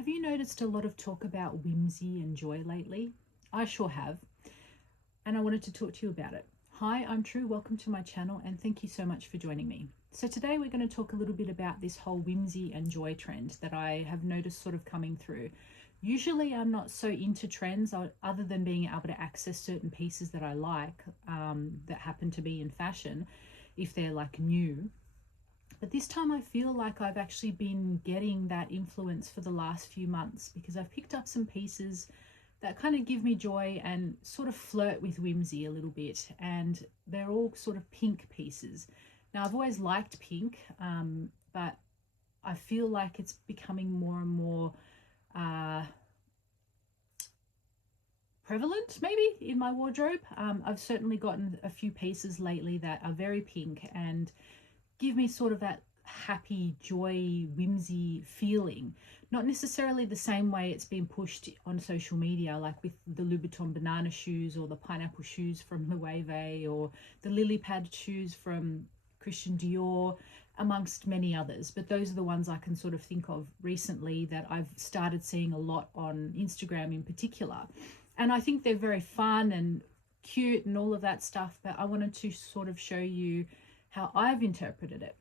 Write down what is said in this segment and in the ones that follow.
Have you noticed a lot of talk about whimsy and joy lately? I sure have, and I wanted to talk to you about it. Hi, I'm True, welcome to my channel, and thank you so much for joining me. So today we're going to talk a little bit about this whole whimsy and joy trend that I have noticed sort of coming through. Usually I'm not so into trends other than being able to access certain pieces that I like that happen to be in fashion if they're like new. But this time I feel like I've actually been getting that influence for the last few months because I've picked up some pieces that kind of give me joy and sort of flirt with whimsy a little bit. And they're all sort of pink pieces. Now, I've always liked pink, but I feel like it's becoming more and more prevalent maybe in my wardrobe. I've certainly gotten a few pieces lately that are very pink and give me sort of that happy, joy, whimsy feeling. Not necessarily the same way it's been pushed on social media, like with the Louboutin banana shoes or the pineapple shoes from Loewe or the lily pad shoes from Christian Dior, amongst many others. But those are the ones I can sort of think of recently that I've started seeing a lot on Instagram in particular. And I think they're very fun and cute and all of that stuff, but I wanted to sort of show you how I've interpreted it.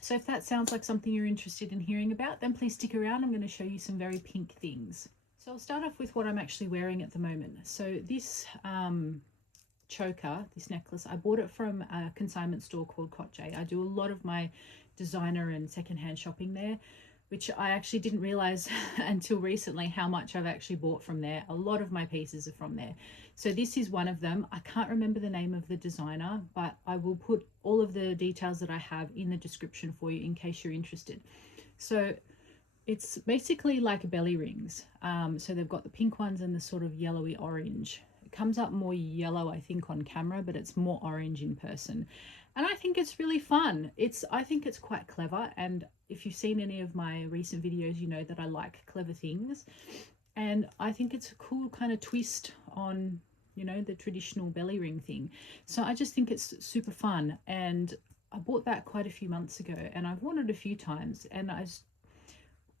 So if that sounds like something you're interested in hearing about, then please stick around. I'm going to show you some very pink things. So I'll start off with what I'm actually wearing at the moment. So this choker, this necklace, I bought it from a consignment store called Kot-J. I do a lot of my designer and secondhand shopping there, which I actually didn't realize until recently how much I've actually bought from there. A lot of my pieces are from there. So this is one of them. I can't remember the name of the designer, but I will put all of the details that I have in the description for you in case you're interested. So it's basically like belly rings. So they've got the pink ones and the sort of yellowy orange. It comes up more yellow, I think, on camera, but it's more orange in person. And I think it's really fun. I think it's quite clever. And if you've seen any of my recent videos, you know that I like clever things. And I think it's a cool kind of twist on, you know, the traditional belly ring thing. So I just think it's super fun. And I bought that quite a few months ago and I've worn it a few times. And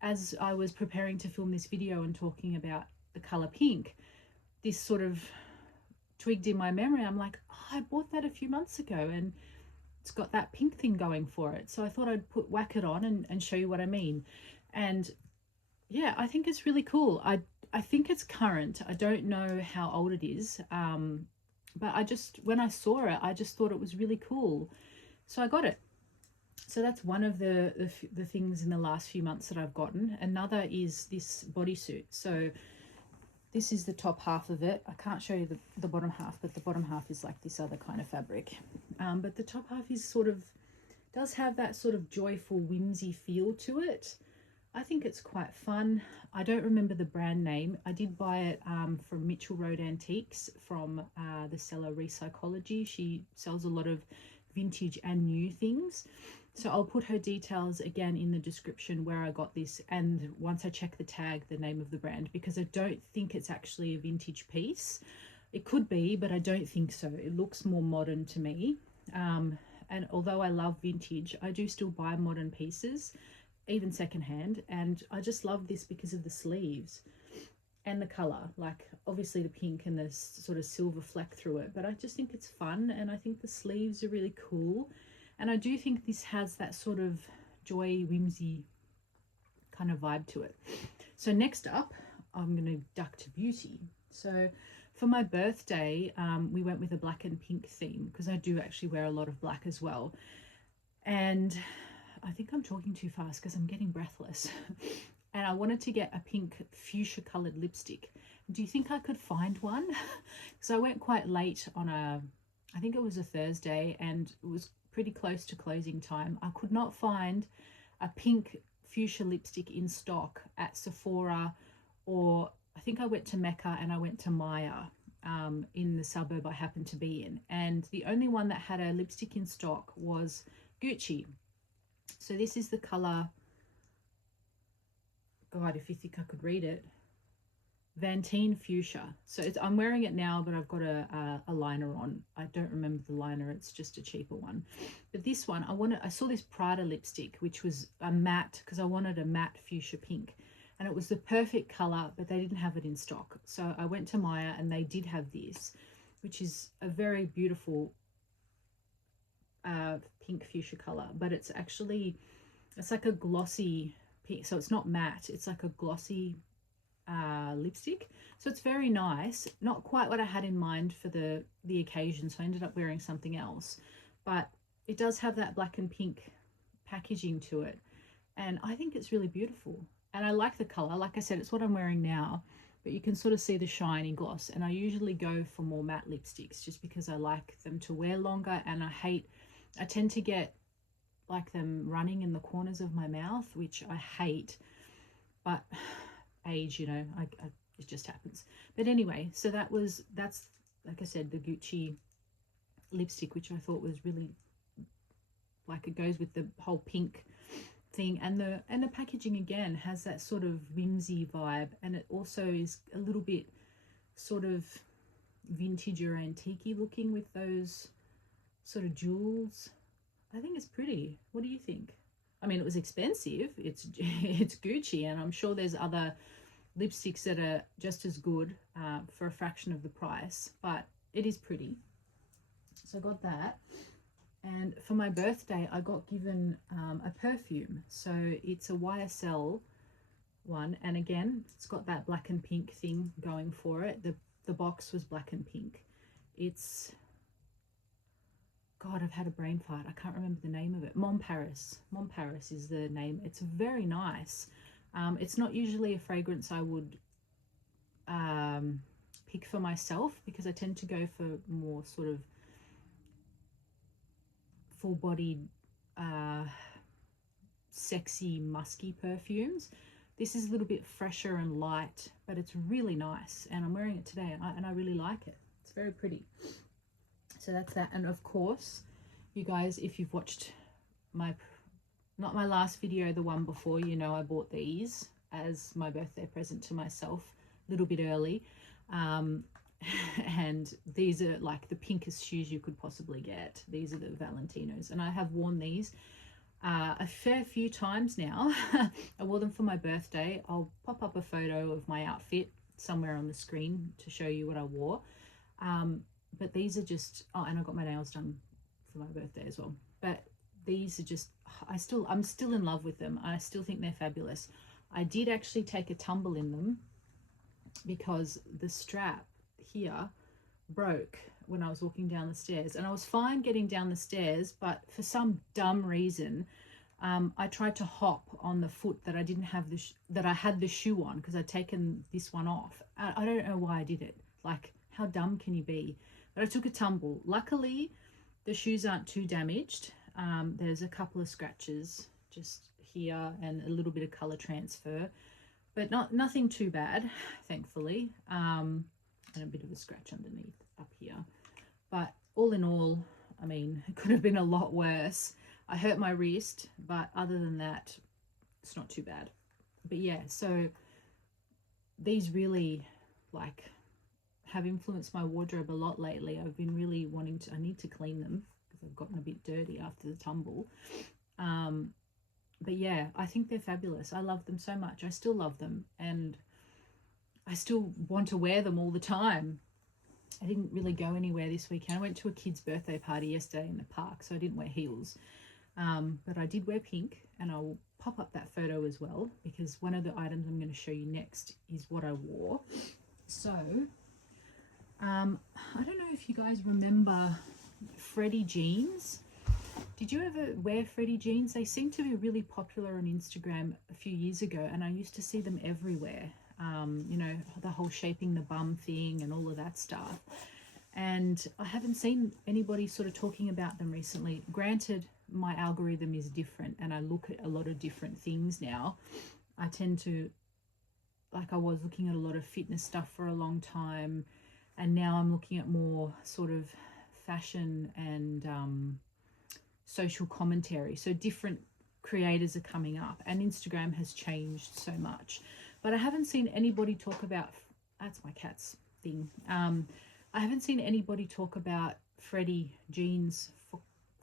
as I was preparing to film this video and talking about the color pink, this sort of twigged in my memory. I'm like, oh, I bought that a few months ago and it's got that pink thing going for it. So I thought I'd whack it on and show you what I mean. And yeah, I think it's really cool. I think it's current. I don't know how old it is. But when I saw it, I just thought it was really cool. So I got it. So that's one of the things in the last few months that I've gotten. Another is this bodysuit. So this is the top half of it. I can't show you the bottom half, but the bottom half is like this other kind of fabric. But the top half is does have that sort of joyful whimsy feel to it. I think it's quite fun. I don't remember the brand name. I did buy it from Mitchell Road Antiques from the seller Recycology. She sells a lot of vintage and new things. So I'll put her details again in the description where I got this, and once I check the tag, the name of the brand, because I don't think it's actually a vintage piece. It could be, but I don't think so. It looks more modern to me. And although I love vintage, I do still buy modern pieces, even secondhand, and I just love this because of the sleeves and the color, like obviously the pink and the sort of silver fleck through it, but I just think it's fun, and I think the sleeves are really cool. And I do think this has that sort of joy, whimsy kind of vibe to it. So next up, I'm going to duck to beauty. So for my birthday, we went with a black and pink theme because I do actually wear a lot of black as well. And I think I'm talking too fast because I'm getting breathless. And I wanted to get a pink fuchsia colored lipstick. Do you think I could find one? So I went quite late on I think it was a Thursday, and it was pretty close to closing time. I could not find a pink fuchsia lipstick in stock at Sephora, or I think I went to Mecca and I went to Maya in the suburb I happened to be in. And the only one that had a lipstick in stock was Gucci. So this is the color, God, if you think I could read it, Vantine Fuchsia. So I'm wearing it now, but I've got a liner on. I don't remember the liner. It's just a cheaper one. But this one, I saw this Prada lipstick, which was a matte, because I wanted a matte fuchsia pink. and it was the perfect color, but they didn't have it in stock. So I went to Maya and they did have this, which is a very beautiful pink fuchsia color, but it's like a glossy pink, so it's not matte, it's like a glossy lipstick. So it's very nice, not quite what I had in mind for the occasion, so I ended up wearing something else, but it does have that black and pink packaging to it, and I think it's really beautiful, and I like the color. Like I said, it's what I'm wearing now, but you can sort of see the shiny gloss, and I usually go for more matte lipsticks just because I like them to wear longer, and I tend to get like them running in the corners of my mouth, which I hate, but age, you know, it just happens. But anyway, so that's like I said, the Gucci lipstick, which I thought was really, like, it goes with the whole pink thing, and the packaging again has that sort of whimsy vibe, and it also is a little bit sort of vintage or antique looking with those sort of jewels. I think it's pretty. What do you think? I mean, it was expensive. It's Gucci, and I'm sure there's other lipsticks that are just as good for a fraction of the price, but it is pretty. So I got that. And for my birthday, I got given a perfume. So it's a YSL one, and again, it's got that black and pink thing going for it. The box was black and pink. It's, God, I've had a brain fart. I can't remember the name of it. Mon Paris. Mon Paris is the name. It's very nice. It's not usually a fragrance I would pick for myself, because I tend to go for more sort of full-bodied, sexy, musky perfumes. This is a little bit fresher and light, but it's really nice, and I'm wearing it today, and I really like it. It's very pretty. So that's that. And of course, you guys, if you've watched not my last video, the one before, you know I bought these as my birthday present to myself a little bit early. And these are like the pinkest shoes you could possibly get. These are the Valentinos, and I have worn these a fair few times now. I wore them for my birthday. I'll pop up a photo of my outfit somewhere on the screen to show you what I wore. But these are just, oh, and I got my nails done for my birthday as well. But these are just, I'm still in love with them. I still think they're fabulous. I did actually take a tumble in them because the strap here broke when I was walking down the stairs, and I was fine getting down the stairs, but for some dumb reason I tried to hop on the foot that I didn't have that I had the shoe on, because I'd taken this one off. I don't know why I did it. Like, how dumb can you be? But I took a tumble. Luckily the shoes aren't too damaged. There's a couple of scratches just here and a little bit of color transfer, but nothing too bad, thankfully. And a bit of a scratch underneath up here, but all in all, I mean, it could have been a lot worse. I hurt my wrist, but other than that, it's not too bad. But yeah, so these really like have influenced my wardrobe a lot lately. I've been really wanting to, I need to clean them because I've gotten a bit dirty after the tumble. But yeah, I think they're fabulous. I love them so much. I still love them, and I still want to wear them all the time. I didn't really go anywhere this weekend. I went to a kid's birthday party yesterday in the park, so I didn't wear heels. But I did wear pink, and I'll pop up that photo as well, because one of the items I'm going to show you next is what I wore. So, I don't know if you guys remember Freddy jeans. Did you ever wear Freddy jeans? They seemed to be really popular on Instagram a few years ago, and I used to see them everywhere. You know, the whole shaping the bum thing and all of that stuff. And I haven't seen anybody sort of talking about them recently. Granted, my algorithm is different, and I look at a lot of different things now. I tend to, like, I was looking at a lot of fitness stuff for a long time, and now I'm looking at more sort of fashion and social commentary. So different creators are coming up, and Instagram has changed so much. But I haven't seen anybody talk about, that's my cat's thing. I haven't seen anybody talk about Freddy jeans for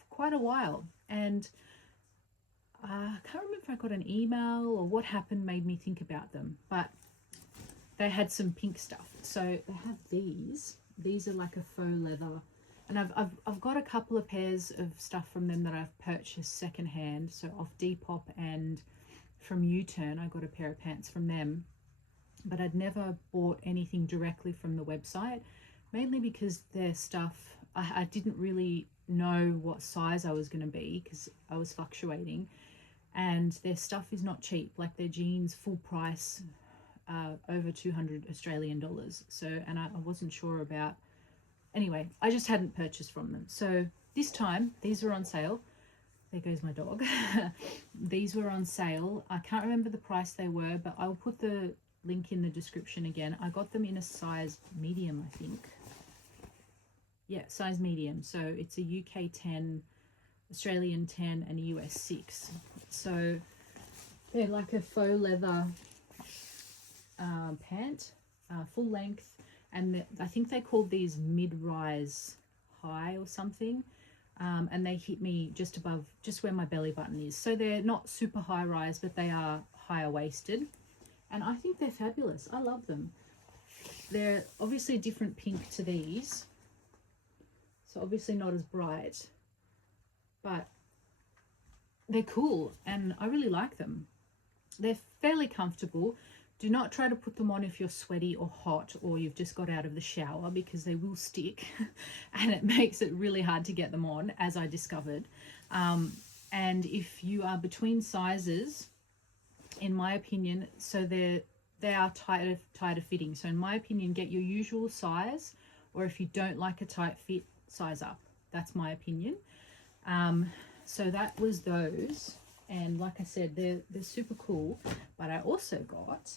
quite a while. And I can't remember if I got an email or what happened made me think about them, but they had some pink stuff. So they have these. These are like a faux leather. And I've got a couple of pairs of stuff from them that I've purchased secondhand. So off Depop and from U-Turn, I got a pair of pants from them. But I'd never bought anything directly from the website, mainly because their stuff, I didn't really know what size I was going to be because I was fluctuating. And their stuff is not cheap. Like their jeans, full price, over 200 Australian dollars. So, and I wasn't sure about, anyway, I just hadn't purchased from them. So this time, these were on sale. There goes my dog. These were on sale. I can't remember the price they were, but I'll put the link in the description again. I got them in a size medium, I think. Yeah, size medium. So it's a UK 10, Australian 10, and a US 6. So they're like a faux leather pant, full length, and I think they called these mid-rise high or something, and they hit me just above, just where my belly button is. So they're not super high rise, but they are higher waisted, and I think they're fabulous. I love them. They're obviously a different pink to these, so obviously not as bright, but they're cool and I really like them. They're fairly comfortable. Do not try to put them on if you're sweaty or hot or you've just got out of the shower, because they will stick and it makes it really hard to get them on, as I discovered. And if you are between sizes, in my opinion, so they are tighter fitting. So in my opinion, get your usual size, or if you don't like a tight fit, size up. That's my opinion. So that was those, and like I said, they're super cool. But I also got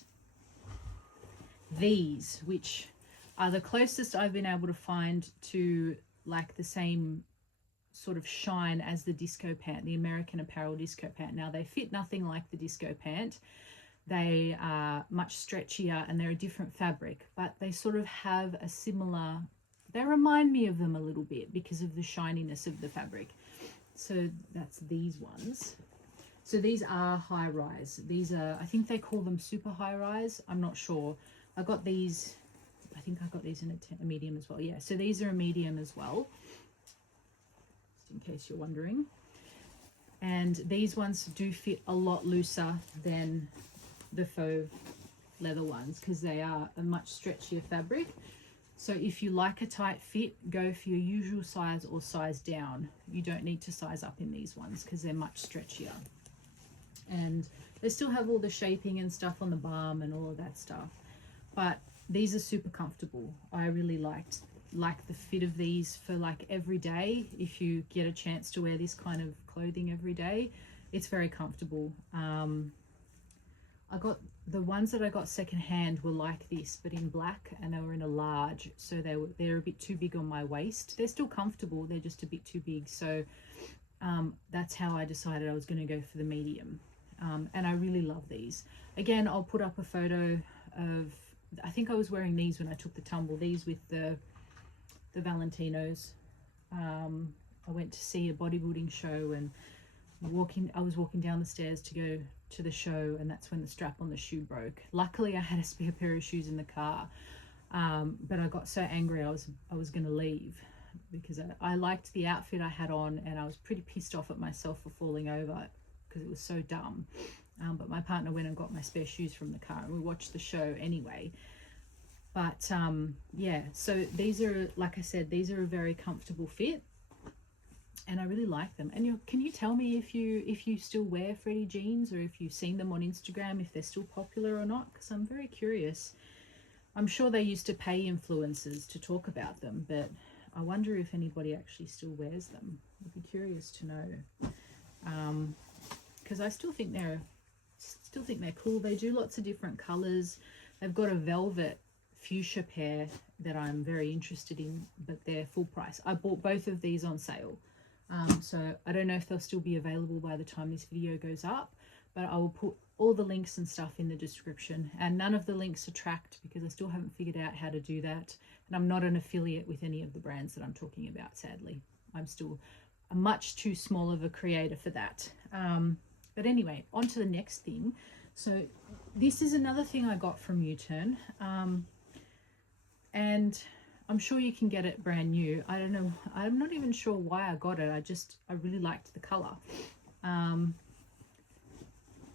these, which are the closest I've been able to find to like the same sort of shine as the disco pant, the American Apparel disco pant. Now they fit nothing like the disco pant. They are much stretchier and they're a different fabric, but they sort of have a similar, they remind me of them a little bit because of the shininess of the fabric. So that's these ones. So these are high rise. These are, I think they call them super high rise. I'm not sure. I got these, I think I got these in a medium as well. Yeah, so these are a medium as well, just in case you're wondering. And these ones do fit a lot looser than the faux leather ones because they are a much stretchier fabric. So if you like a tight fit, go for your usual size or size down. You don't need to size up in these ones because they're much stretchier. And they still have all the shaping and stuff on the bum and all of that stuff. But these are super comfortable. I really like the fit of these for like every day. If you get a chance to wear this kind of clothing every day, it's very comfortable. I got the ones that I got secondhand were like this, but in black, and they were in a large, so they're a bit too big on my waist. They're still comfortable, they're just a bit too big. So that's how I decided I was going to go for the medium. And I really love these. Again, I'll put up a photo of, I think I was wearing these when I took the tumble, these with the Valentinos. I went to see a bodybuilding show, and I was walking down the stairs to go to the show, and that's when the strap on the shoe broke. Luckily I had a spare pair of shoes in the car, but I got so angry I was going to leave because I liked the outfit I had on, and I was pretty pissed off at myself for falling over because it was so dumb. But my partner went and got my spare shoes from the car, and we watched the show anyway. But yeah, so these are, like I said, these are a very comfortable fit, and I really like them. And can you tell me if you still wear Freddy jeans, or if you've seen them on Instagram, if they're still popular or not? Because I'm very curious. I'm sure they used to pay influencers to talk about them, but I wonder if anybody actually still wears them. I'd be curious to know, because I still think they're cool. They do lots of different colors. They've got a velvet fuchsia pair that I'm very interested in, but they're full price. I bought both of these on sale. So I don't know if they'll still be available by the time this video goes up, but I will put all the links and stuff in the description, and none of the links are tracked because I still haven't figured out how to do that, and I'm not an affiliate with any of the brands that I'm talking about, sadly. I'm still much too small of a creator for that. But anyway, on to the next thing. So this is another thing I got from U-Turn, and I'm sure you can get it brand new. I don't know, I'm not even sure why I got it. I really liked the color.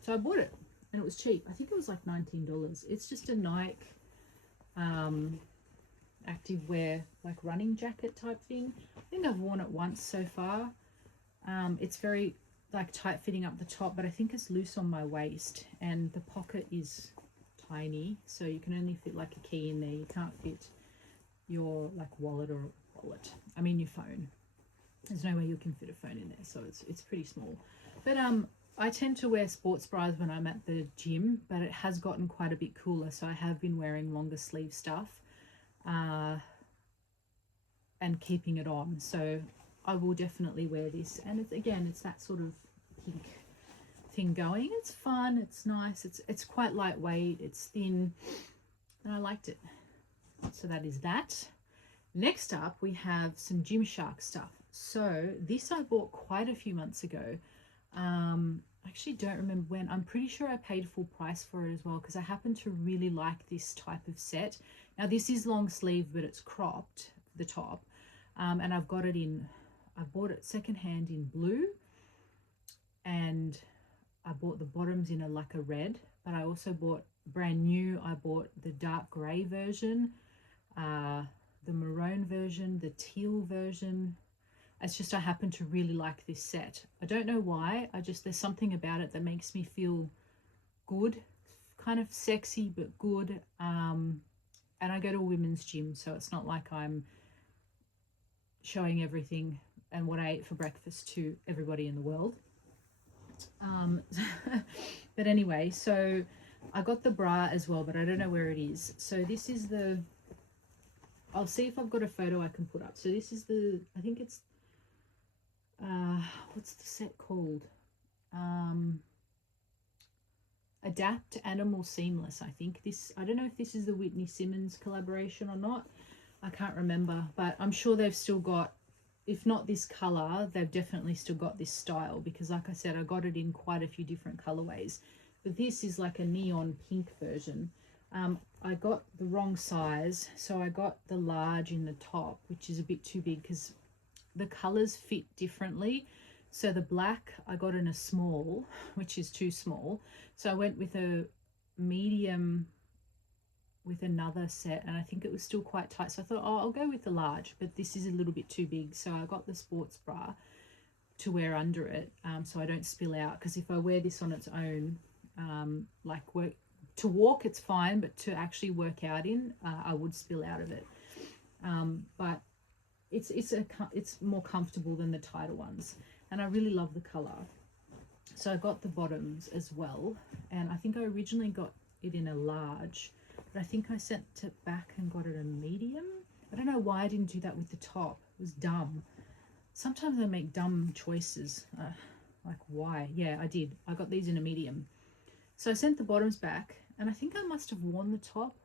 So I bought it and it was cheap. I think it was like $19. It's just a Nike activewear, like running jacket type thing. I think I've worn it once so far. It's very like tight fitting up the top, but I think it's loose on my waist, and the pocket is tiny, so you can only fit like a key in there. You can't fit your like wallet, I mean your phone. There's no way you can fit a phone in there, so it's pretty small. But I tend to wear sports bras when I'm at the gym, but it has gotten quite a bit cooler, so I have been wearing longer sleeve stuff and keeping it on. So I will definitely wear this, and it's that sort of pink thing going. It's fun, it's nice, it's quite lightweight, it's thin, and I liked it. So that is that. Next up, we have some Gymshark stuff. So this I bought quite a few months ago. I actually don't remember when. I'm pretty sure I paid full price for it as well, because I happen to really like this type of set. Now this is long sleeve, but it's cropped, the top, and I've got it in, I bought it secondhand in blue, and I bought the bottoms in like a red, but I also bought brand new, I bought the dark grey version, the maroon version, the teal version. It's just I happen to really like this set. I don't know why, there's something about it that makes me feel good, kind of sexy but good. And I go to a women's gym, so it's not like I'm showing everything and what I ate for breakfast to everybody in the world. But anyway, so I got the bra as well, but I don't know where it is. So this is the, I'll see if I've got a photo I can put up. So this is the, I think it's what's the set called? Adapt Animal Seamless, I think. This, I don't know if this is the Whitney Simmons collaboration or not. I can't remember, but I'm sure they've still got, if not this color, they've definitely still got this style, because like I said, I got it in quite a few different colorways. But this is like a neon pink version. I got the wrong size, so I got the large in the top, which is a bit too big because the colors fit differently. So the black I got in a small, which is too small. So I went with a medium with another set, and I think it was still quite tight. So I thought, oh, I'll go with the large, but this is a little bit too big. So I got the sports bra to wear under it, so I don't spill out. Because if I wear this on its own, like to walk, it's fine, but to actually work out in, I would spill out of it. But it's more comfortable than the tighter ones, and I really love the color. So I got the bottoms as well, and I think I originally got it in a large, but I think I sent it back and got it a medium. I don't know why I didn't do that with the top. It was dumb. Sometimes I make dumb choices. Like why? Yeah, I did. I got these in a medium. So I sent the bottoms back, and I think I must have worn the top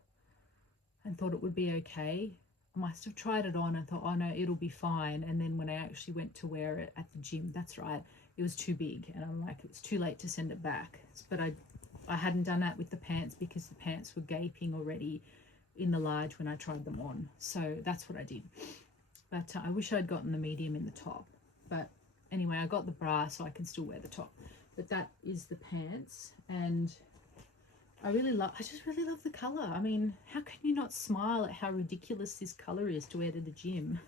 and thought it would be okay. I must have tried it on and thought, oh no, it'll be fine. And then when I actually went to wear it at the gym, that's right, it was too big. And I'm like, it's too late to send it back. But I hadn't done that with the pants, because the pants were gaping already in the large when I tried them on. So that's what I did. But I wish I'd gotten the medium in the top. But anyway, I got the bra, so I can still wear the top. But that is the pants, and I just really love the color. I mean, how can you not smile at how ridiculous this color is to wear to the gym?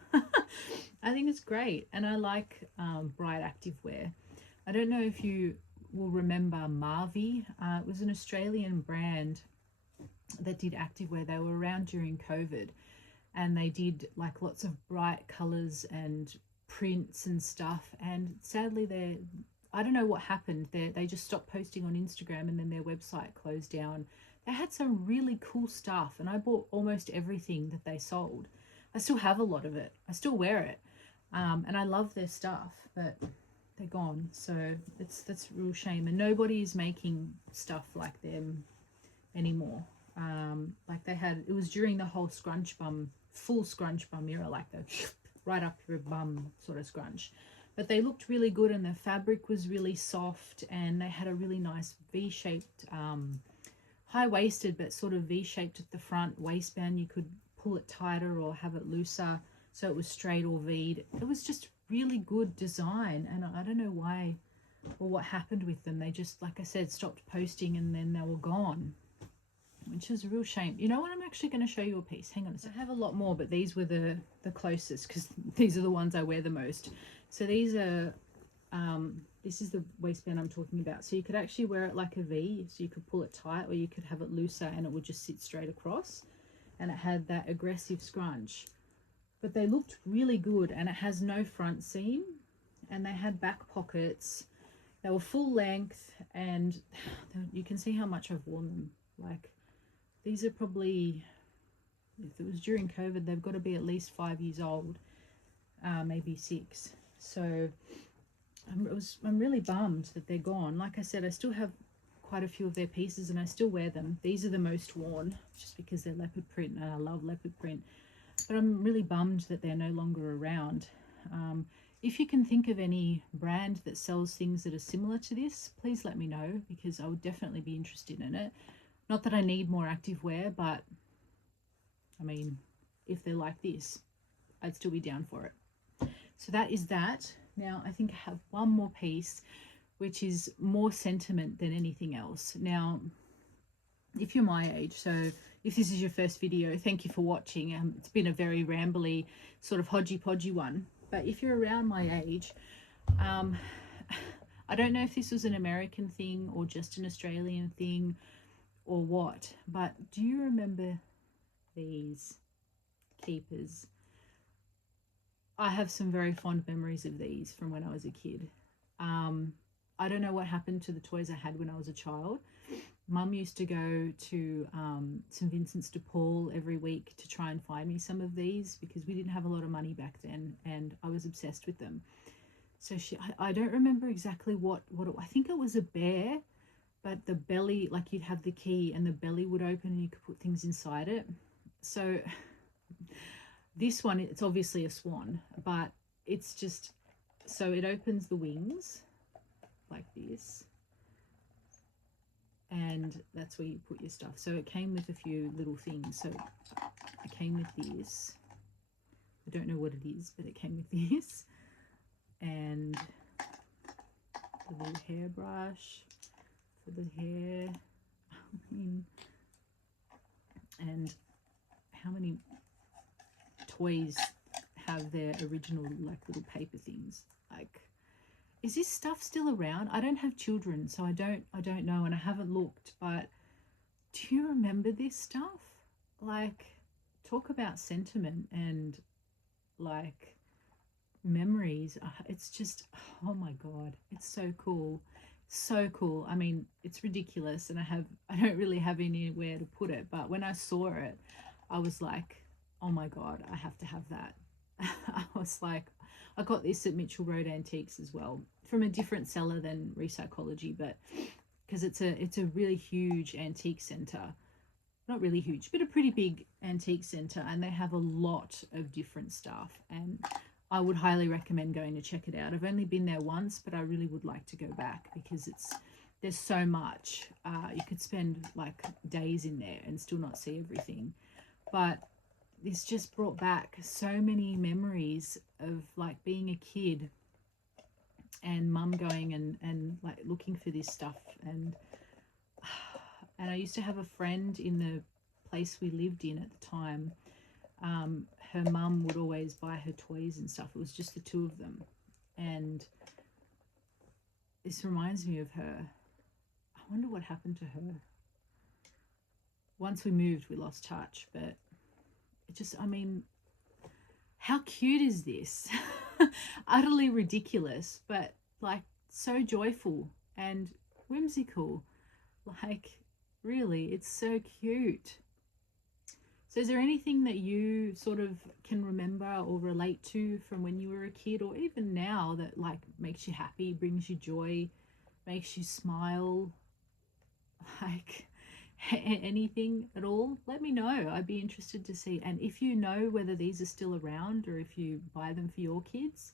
I think it's great, and I like bright activewear. I don't know if you will remember Marvi. It was an Australian brand that did activewear. They were around during COVID, and they did like lots of bright colors and prints and stuff. And sadly, I don't know what happened. They just stopped posting on Instagram, and then their website closed down. They had some really cool stuff, and I bought almost everything that they sold. I still have a lot of it. I still wear it, and I love their stuff, but they're gone. So that's a real shame, and nobody's making stuff like them anymore. Like they had, it was during the whole scrunch bum, full scrunch bum era, like the right up your bum sort of scrunch. but they looked really good, and the fabric was really soft, and they had a really nice V-shaped, high-waisted but sort of V-shaped at the front waistband. You could pull it tighter or have it looser so it was straight or V'd. It was just really good design, and I don't know why or what happened with them. They just, like I said, stopped posting and then they were gone, which is a real shame. You know what, I'm actually going to show you a piece. Hang on a second. I have a lot more, but these were the closest because these are the ones I wear the most. So these are, this is the waistband I'm talking about. So you could actually wear it like a V, so you could pull it tight, or you could have it looser and it would just sit straight across, and it had that aggressive scrunch. But they looked really good, and it has no front seam, and they had back pockets. They were full length, and you can see how much I've worn them. Like, these are probably, if it was during COVID, they've got to be at least 5 years old, maybe 6. So I'm really bummed that they're gone. Like I said, I still have quite a few of their pieces and I still wear them. These are the most worn just because they're leopard print, and I love leopard print. But I'm really bummed that they're no longer around. If you can think of any brand that sells things that are similar to this, please let me know, because I would definitely be interested in it. Not that I need more activewear, but I mean, if they're like this, I'd still be down for it. So that is that. Now I think I have one more piece, which is more sentiment than anything else. Now, if you're my age, so if this is your first video, thank you for watching. It's been a very rambly, sort of hodgy-podgy one. But if you're around my age, I don't know if this was an American thing or just an Australian thing or what, but do you remember these keepers? I have some very fond memories of these from when I was a kid. I don't know what happened to the toys I had when I was a child. Mum used to go to St. Vincent's de Paul every week to try and find me some of these, because we didn't have a lot of money back then, and I was obsessed with them. So I don't remember exactly what I think it was a bear, but the belly, like you'd have the key and the belly would open and you could put things inside it. So this one, it's obviously a swan, but it's just, so it opens the wings like this, and that's where you put your stuff. So it came with a few little things. So it came with this. I don't know what it is, but it came with this, and the little hairbrush for the hair. And how many toys have their original like little paper things? Like, is this stuff still around? I don't have children, so I don't know, and I haven't looked, but do you remember this stuff? Like, talk about sentiment and like memories. It's just, oh my god, it's so cool. So cool. I mean, it's ridiculous, and I don't really have anywhere to put it, but when I saw it, I was like, oh my god, I have to have that. I was like, I got this at Mitchell Road Antiques as well, from a different seller than Recycology, but because it's a really huge antique center. Not really huge, but a pretty big antique center, and they have a lot of different stuff, and I would highly recommend going to check it out. I've only been there once, but I really would like to go back, because there's so much. You could spend like days in there and still not see everything, but this just brought back so many memories of like being a kid and mum going and like looking for this stuff. And I used to have a friend in the place we lived in at the time. Her mum would always buy her toys and stuff. It was just the two of them, and this reminds me of her. I wonder what happened to her. Once we moved, we lost touch, but it just, I mean, how cute is this? Utterly ridiculous, but like so joyful and whimsical. Like, really, it's so cute. So is there anything that you sort of can remember or relate to from when you were a kid, or even now, that like makes you happy, brings you joy, makes you smile? Like, anything at all, let me know. I'd be interested to see. And if you know whether these are still around, or if you buy them for your kids,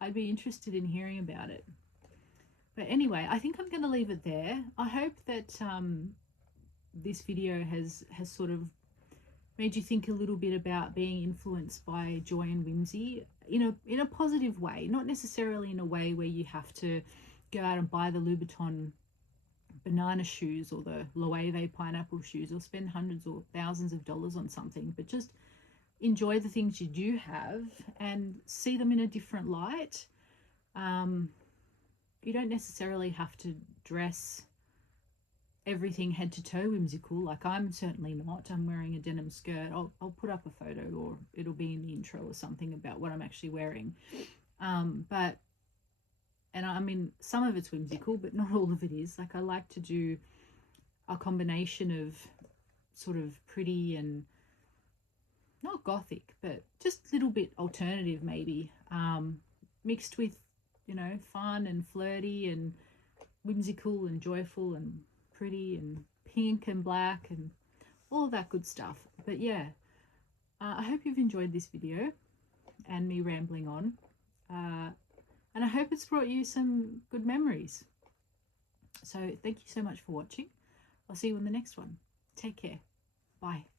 I'd be interested in hearing about it. But anyway, I think I'm going to leave it there. I hope that this video has sort of made you think a little bit about being influenced by joy and whimsy in a positive way, not necessarily in a way where you have to go out and buy the Louboutin banana shoes or the Loewe pineapple shoes or spend hundreds or thousands of dollars on something, but just enjoy the things you do have and see them in a different light. You don't necessarily have to dress everything head to toe whimsical, like I'm certainly not. I'm wearing a denim skirt. I'll put up a photo, or it'll be in the intro or something about what I'm actually wearing. But I mean, some of it's whimsical, but not all of it is. Like, I like to do a combination of sort of pretty and not gothic, but just a little bit alternative maybe, mixed with, you know, fun and flirty and whimsical and joyful and pretty and pink and black and all of that good stuff. But yeah, I hope you've enjoyed this video and me rambling on, and I hope it's brought you some good memories. So thank you so much for watching. I'll see you in the next one. Take care. Bye.